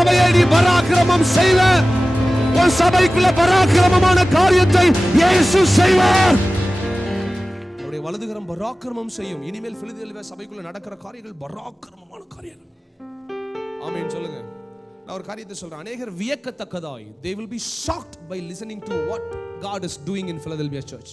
சபையை நீ பராக்கிரமம் செய்வ. உன் சபைக்குள்ள பராக்கிரமமான காரியத்தை இயேசு செய்வார். அவருடைய வலதுகரம் பராக்கிரமம் செய்யும். இனிமேல் பிலதெல்பியா சபைக்குள்ள நடக்கிற காரியங்கள் பராக்கிரமமான காரியங்கள். ஆமென் சொல்லுங்க. நான் ஒரு காரியத்தை சொல்றேன். அநேகர் வியக்கத்தக்கதாய் they will be shocked by listening to what God is doing in Philadelphia church.